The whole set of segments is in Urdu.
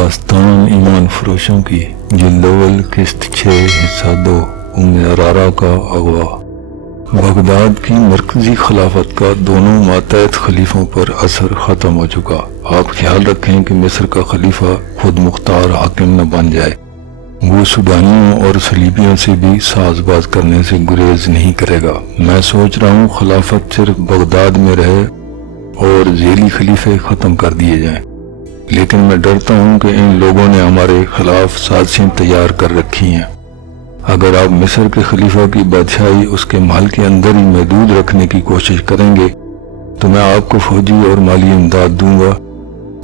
داستان ایمان فروشوں کی جلد اول قسط 6 حصہ 2 ام ارارہ کا اغوا۔ بغداد کی مرکزی خلافت کا دونوں ماتحت خلیفوں پر اثر ختم ہو چکا۔ آپ خیال رکھیں کہ مصر کا خلیفہ خود مختار حاکم نہ بن جائے۔ وہ سودانیوں اور صلیبیوں سے بھی ساز باز کرنے سے گریز نہیں کرے گا۔ میں سوچ رہا ہوں خلافت صرف بغداد میں رہے اور ذیلی خلیفے ختم کر دیے جائیں، لیکن میں ڈرتا ہوں کہ ان لوگوں نے ہمارے خلاف سازشیں تیار کر رکھی ہیں۔ اگر آپ مصر کے خلیفہ کی بادشاہی اس کے محل کے اندر ہی محدود رکھنے کی کوشش کریں گے تو میں آپ کو فوجی اور مالی امداد دوں گا۔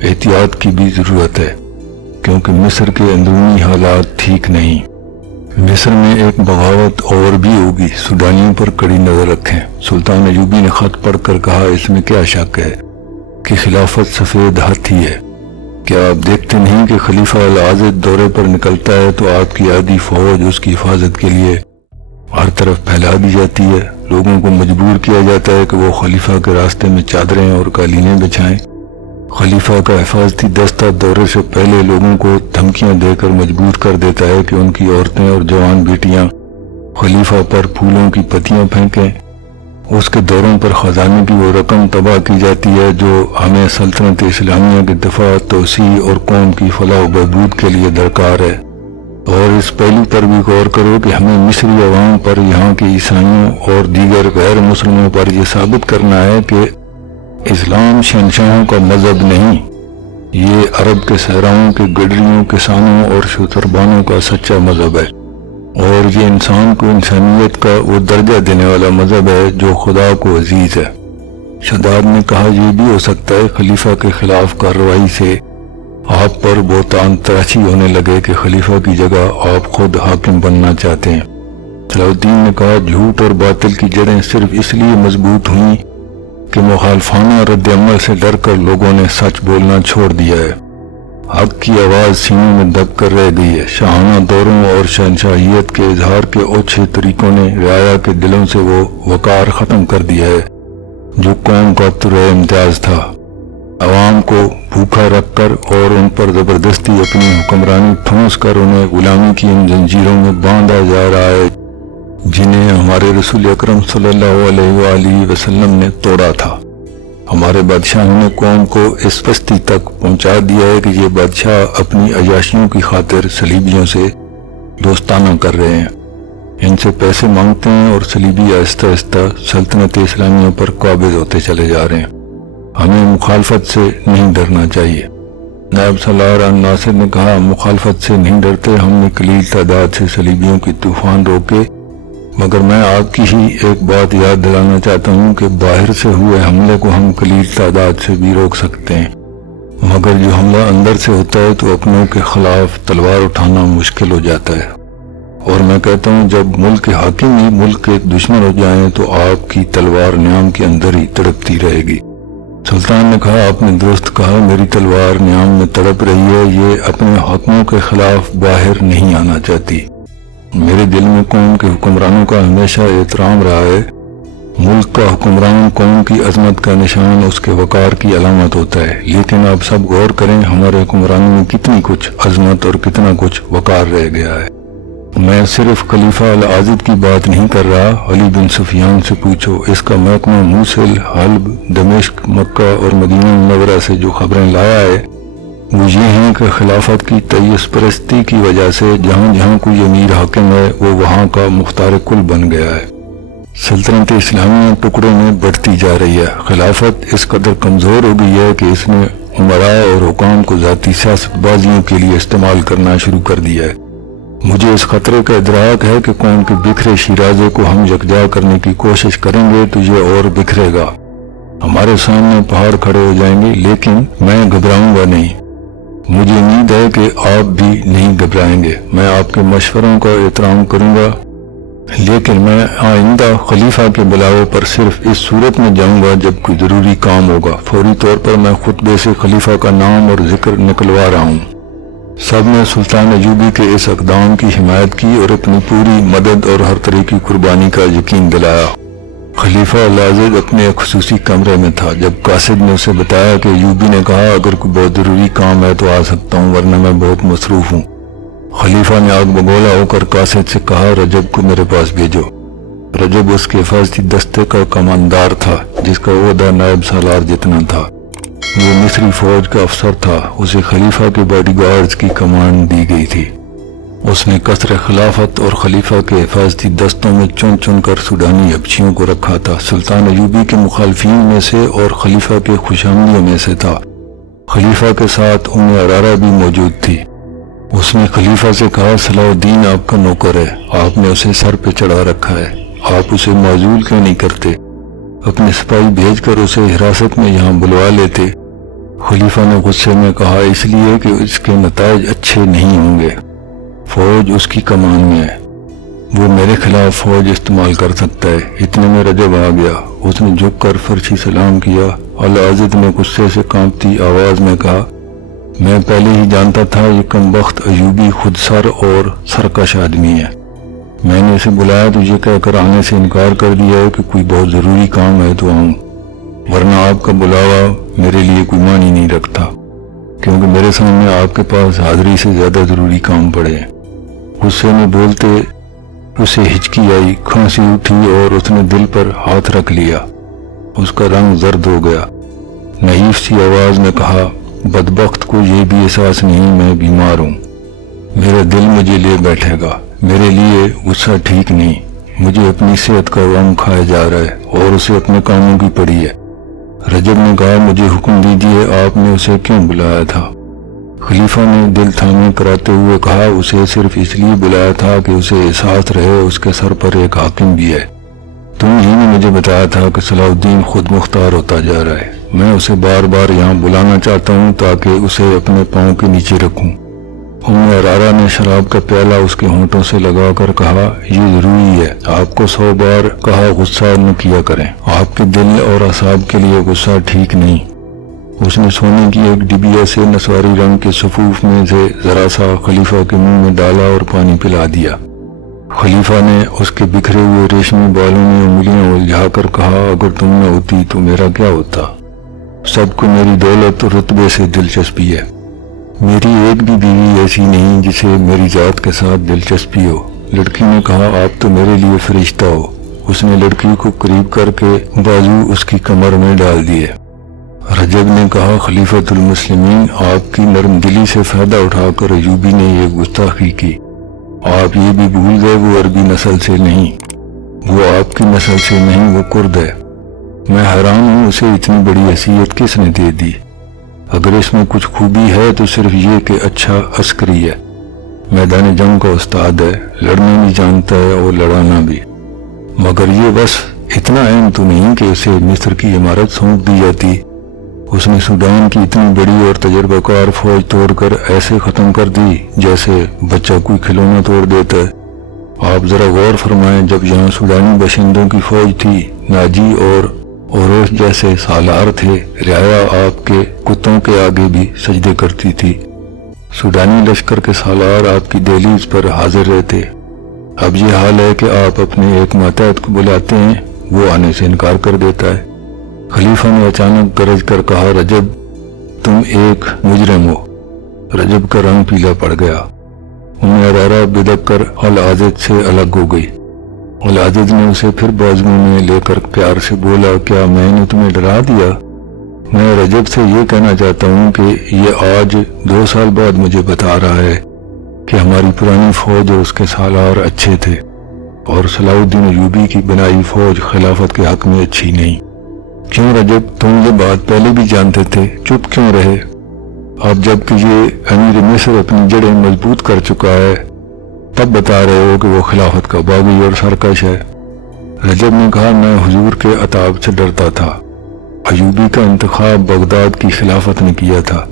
احتیاط کی بھی ضرورت ہے کیونکہ مصر کے اندرونی حالات ٹھیک نہیں۔ مصر میں ایک بغاوت اور بھی ہوگی، سودانیوں پر کڑی نظر رکھیں۔ سلطان ایوبی نے خط پڑھ کر کہا، اس میں کیا شک ہے کہ خلافت سفید ہاتھی ہے؟ کیا آپ دیکھتے نہیں کہ خلیفہ العاضد دورے پر نکلتا ہے تو آپ کی آدھی فوج اس کی حفاظت کے لیے ہر طرف پھیلا دی جاتی ہے؟ لوگوں کو مجبور کیا جاتا ہے کہ وہ خلیفہ کے راستے میں چادریں اور قالینیں بچھائیں۔ خلیفہ کا حفاظتی دستہ دورے سے پہلے لوگوں کو دھمکیاں دے کر مجبور کر دیتا ہے کہ ان کی عورتیں اور جوان بیٹیاں خلیفہ پر پھولوں کی پتیاں پھینکیں۔ اس کے دوروں پر خزانے کی وہ رقم تباہ کی جاتی ہے جو ہمیں سلطنت اسلامیہ کے دفاع، توسیع اور قوم کی فلاح و بہبود کے لیے درکار ہے۔ اور اس پہلو پر بھی غور کرو کہ ہمیں مصری عوام پر، یہاں کے عیسائیوں اور دیگر غیر مسلموں پر یہ ثابت کرنا ہے کہ اسلام شہنشاہوں کا مذہب نہیں، یہ عرب کے صحراؤں کے گڈریوں، کسانوں اور شتربانوں کا سچا مذہب ہے، اور یہ انسان کو انسانیت کا وہ درجہ دینے والا مذہب ہے جو خدا کو عزیز ہے۔ شداد نے کہا، یہ بھی ہو سکتا ہے خلیفہ کے خلاف کارروائی سے آپ پر بہتان تراشی ہونے لگے کہ خلیفہ کی جگہ آپ خود حاکم بننا چاہتے ہیں۔ صلاح الدین نے کہا، جھوٹ اور باطل کی جڑیں صرف اس لیے مضبوط ہوئیں کہ مخالفانہ رد عمل سے ڈر کر لوگوں نے سچ بولنا چھوڑ دیا ہے۔ حق کی آواز سینوں میں دب کر رہ گئی ہے۔ شاہانہ دوروں اور شہنشاہیت کے اظہار کے اوچھے طریقوں نے رعایا کے دلوں سے وہ وقار ختم کر دیا ہے جو قوم کا ترے امتیاز تھا۔ عوام کو بھوکا رکھ کر اور ان پر زبردستی اپنی حکمرانی ٹھونس کر انہیں غلامی کی ان زنجیروں میں باندھا جا رہا ہے جنہیں ہمارے رسول اکرم صلی اللہ علیہ وآلہ وسلم نے توڑا تھا۔ ہمارے بادشاہوں نے قوم کو اس پستی تک پہنچا دیا ہے کہ یہ بادشاہ اپنی عیاشیوں کی خاطر صلیبیوں سے دوستانہ کر رہے ہیں، ان سے پیسے مانگتے ہیں اور صلیبی آہستہ آہستہ سلطنت اسلامیہ پر قابض ہوتے چلے جا رہے ہیں۔ ہمیں مخالفت سے نہیں ڈرنا چاہیے۔ نائب سالار ناصر نے کہا، ہم مخالفت سے نہیں ڈرتے، ہم نے قلیل تعداد سے صلیبیوں کی طوفان روکے، مگر میں آپ کی ہی ایک بات یاد دلانا چاہتا ہوں کہ باہر سے ہوئے حملے کو ہم قلیل تعداد سے بھی روک سکتے ہیں، مگر جو حملہ اندر سے ہوتا ہے تو اپنوں کے خلاف تلوار اٹھانا مشکل ہو جاتا ہے۔ اور میں کہتا ہوں جب ملک کے حاکم ہی ملک کے دشمن ہو جائیں تو آپ کی تلوار نیام کے اندر ہی تڑپتی رہے گی۔ سلطان نے کہا، آپ نے درست کہا، میری تلوار نیام میں تڑپ رہی ہے، یہ اپنے حکموں کے خلاف باہر نہیں آنا چاہتی۔ میرے دل میں قوم کے حکمرانوں کا ہمیشہ احترام رہا ہے۔ ملک کا حکمران قوم کی عظمت کا نشان اس کے وقار کی علامت ہوتا ہے، لیکن آپ سب غور کریں ہمارے حکمرانوں میں کتنی کچھ عظمت اور کتنا کچھ وقار رہ گیا ہے۔ میں صرف خلیفہ العاضد کی بات نہیں کر رہا، علی بن سفیان سے پوچھو، اس کا محکمہ موصل، حلب، دمشق، مکہ اور مدینہ منورہ سے جو خبریں لایا ہے وہ یہ ہیں کہ خلافت کی تیس پرستی کی وجہ سے جہاں جہاں کوئی امیر حاکم ہے وہ وہاں کا مختار کل بن گیا ہے۔ سلطنت اسلامیہ ٹکڑوں میں بڑھتی جا رہی ہے۔ خلافت اس قدر کمزور ہو گئی ہے کہ اس نے امراء اور حکام کو ذاتی سیاست بازیوں کے لیے استعمال کرنا شروع کر دیا ہے۔ مجھے اس خطرے کا ادراک ہے کہ قوم کے بکھرے شیرازے کو ہم یکجا کرنے کی کوشش کریں گے تو یہ اور بکھرے گا، ہمارے سامنے پہاڑ کھڑے ہو جائیں گے، لیکن میں گھبراؤں گا نہیں۔ مجھے امید ہے کہ آپ بھی نہیں گھبرائیں گے۔ میں آپ کے مشوروں کا احترام کروں گا، لیکن میں آئندہ خلیفہ کے بلاوے پر صرف اس صورت میں جاؤں گا جب کوئی ضروری کام ہوگا۔ فوری طور پر میں خطبے سے خلیفہ کا نام اور ذکر نکلوا رہا ہوں۔ سب نے سلطان ایوبی کے اس اقدام کی حمایت کی اور اپنی پوری مدد اور ہر طرح کی قربانی کا یقین دلایا۔ خلیفہ العاضد اپنے ایک خصوصی کمرے میں تھا جب قاصد نے اسے بتایا کہ ایوبی نے کہا اگر کوئی بہت ضروری کام ہے تو آ سکتا ہوں ورنہ میں بہت مصروف ہوں۔ خلیفہ نے آگ بگولا ہو کر قاصد سے کہا رجب کو میرے پاس بھیجو۔ رجب اس کے حفاظتی دستے کا کماندار تھا جس کا عہدہ نائب سالار جتنا تھا۔ وہ مصری فوج کا افسر تھا، اسے خلیفہ کے باڈی گارڈز کی کمانڈ دی گئی تھی۔ اس نے قصر خلافت اور خلیفہ کے حفاظتی دستوں میں چن چن کر سوڈانی حبشیوں کو رکھا تھا۔ سلطان ایوبی کے مخالفین میں سے اور خلیفہ کے خوشامدیوں میں سے تھا۔ خلیفہ کے ساتھ عرارہ بھی موجود تھی۔ اس نے خلیفہ سے کہا صلاح الدین آپ کا نوکر ہے، آپ نے اسے سر پہ چڑھا رکھا ہے، آپ اسے معزول کیوں نہیں کرتے؟ اپنے سپاہی بھیج کر اسے حراست میں یہاں بلوا لیتے۔ خلیفہ نے غصے میں کہا اس لیے کہ اس کے نتائج اچھے نہیں ہوں گے، فوج اس کی کمان میں ہے، وہ میرے خلاف فوج استعمال کر سکتا ہے۔ اتنے میں رجب آ گیا، اس نے جھک کر فرشی سلام کیا۔ العاضد نے غصے سے کانپتی آواز میں کہا میں پہلے ہی جانتا تھا یہ کمبخت ایوبی خود سر اور سرکش آدمی ہے، میں نے اسے بلایا تو یہ کہہ کر آنے سے انکار کر دیا ہے کہ کوئی بہت ضروری کام ہے تو آؤں، ورنہ آپ کا بلاوا میرے لیے کوئی معنی نہیں رکھتا کیونکہ میرے سامنے آپ کے پاس حاضری سے زیادہ ضروری کام پڑے ہیں۔ غصے میں بولتے اسے ہچکی آئی، کھانسی اٹھی اور اس نے دل پر ہاتھ رکھ لیا، اس کا رنگ زرد ہو گیا۔ نحیف سی آواز میں کہا بدبخت کو یہ بھی احساس نہیں میں بیمار ہوں، میرا دل مجھے لے بیٹھے گا، میرے لیے غصہ ٹھیک نہیں، مجھے اپنی صحت کا غم کھایا جا رہا ہے اور اسے اپنے کاموں کی پڑی ہے۔ رجب نے کہا مجھے حکم دیجیے آپ نے اسے کیوں بلایا تھا؟ خلیفہ نے دل تھامے کراتے ہوئے کہا اسے صرف اس لیے بلایا تھا کہ اسے احساس رہے اس کے سر پر ایک حاکم بھی ہے۔ تم ہی نے مجھے بتایا تھا کہ صلاح الدین خود مختار ہوتا جا رہا ہے، میں اسے بار بار یہاں بلانا چاہتا ہوں تاکہ اسے اپنے پاؤں کے نیچے رکھوں۔ عرارہ نے شراب کا پیالہ اس کے ہونٹوں سے لگا کر کہا یہ ضروری ہے، آپ کو 100 بار کہا غصہ نہ کیا کریں، آپ کے دل اور اعصاب کے لیے غصہ ٹھیک نہیں۔ اس نے سونے کی ایک ڈبیا سے نسواری رنگ کے صفوف میں سے ذرا سا خلیفہ کے منہ میں ڈالا اور پانی پلا دیا۔ خلیفہ نے اس کے بکھرے ہوئے ریشمی بالوں میں انگلیاں الجھا کر کہا اگر تم نہ ہوتی تو میرا کیا ہوتا؟ سب کو میری دولت اور رتبے سے دلچسپی ہے، میری ایک بھی بیوی ایسی نہیں جسے میری ذات کے ساتھ دلچسپی ہو۔ لڑکی نے کہا آپ تو میرے لیے فرشتہ ہو۔ اس نے لڑکی کو قریب کر کے بازو اس کی کمر میں ڈال دیے۔ رجب نے کہا خلیفۃ المسلمین آپ کی نرم دلی سے فائدہ اٹھا کر ایوبی نے یہ گستاخی کی، آپ یہ بھی بھول گئے وہ عربی نسل سے نہیں، وہ آپ کی نسل سے نہیں، وہ کرد ہے۔ میں حیران ہوں اسے اتنی بڑی حیثیت کس نے دے دی؟ اگر اس میں کچھ خوبی ہے تو صرف یہ کہ اچھا عسکری ہے، میدان جنگ کا استاد ہے، لڑنا بھی جانتا ہے اور لڑانا بھی، مگر یہ بس اتنا اہم تو نہیں کہ اسے مصر کی عمارت سونپ دی جاتی۔ اس نے سوڈان کی اتنی بڑی اور تجربہ کار فوج توڑ کر ایسے ختم کر دی جیسے بچہ کوئی کھلونا توڑ دیتا ہے۔ آپ ذرا غور فرمائیں جب یہاں سوڈانی باشندوں کی فوج تھی، ناجی اور اوروش جیسے سالار تھے، رعایا آپ کے کتوں کے آگے بھی سجدے کرتی تھی، سوڈانی لشکر کے سالار آپ کی دہلیز پر حاضر رہتے۔ اب یہ حال ہے کہ آپ اپنے ایک ماتحت کو بلاتے ہیں، وہ آنے سے انکار کر دیتا ہے۔ خلیفہ نے اچانک گرج کر کہا رجب تم ایک مجرم ہو۔ رجب کا رنگ پیلا پڑ گیا۔ عرارہ بدک کر العاضد سے الگ ہو گئی۔ العاضد نے اسے پھر بازوؤں میں لے کر پیار سے بولا کیا میں نے تمہیں ڈرا دیا؟ میں رجب سے یہ کہنا چاہتا ہوں کہ یہ آج 2 سال بعد مجھے بتا رہا ہے کہ ہماری پرانی فوج اور اس کے سالار اچھے تھے اور صلاح الدین ایوبی کی بنائی فوج خلافت کے حق میں اچھی نہیں۔ کیوں رجب تم یہ بات پہلے بھی جانتے تھے، چپ کیوں رہے؟ اب جب کہ یہ امیر مصر اپنی جڑیں مضبوط کر چکا ہے تب بتا رہے ہو کہ وہ خلافت کا باغی اور سرکش ہے۔ رجب نے کہا میں حضور کے عتاب سے ڈرتا تھا، ایوبی کا انتخاب بغداد کی خلافت نے کیا تھا،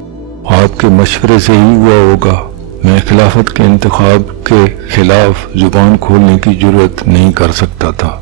آپ کے مشورے سے ہی ہوا ہوگا، میں خلافت کے انتخاب کے خلاف زبان کھولنے کی جرات نہیں کر سکتا تھا۔